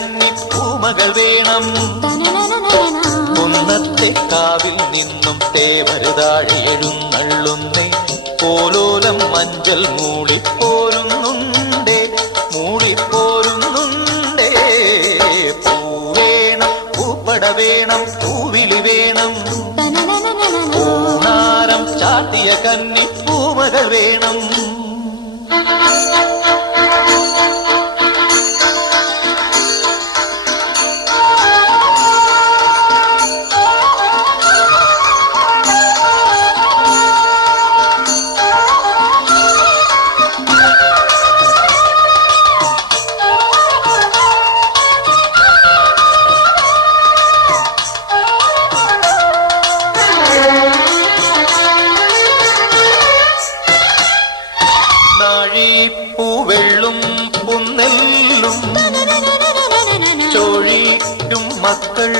കന്നി പൂമകൾ വേണം. കുന്നത്തെ കാവിൽ നിന്നും തേവരുതാഴെ എഴുന്നള്ളുന്നേ. പോലോലം മഞ്ചൽ മൂളിപ്പോരുന്നുണ്ടേ, മൂളിപ്പോരുന്നുണ്ടേ. പൂവേണം, പൂപ്പട വേണം, പൂവിളി വേണം. പൂനാരം ചാട്ടിയ കന്നി പൂമകൾ വേണം. പൂവെള്ളും പുന്നെല്ലും ചോഴിക്കും മക്കൾ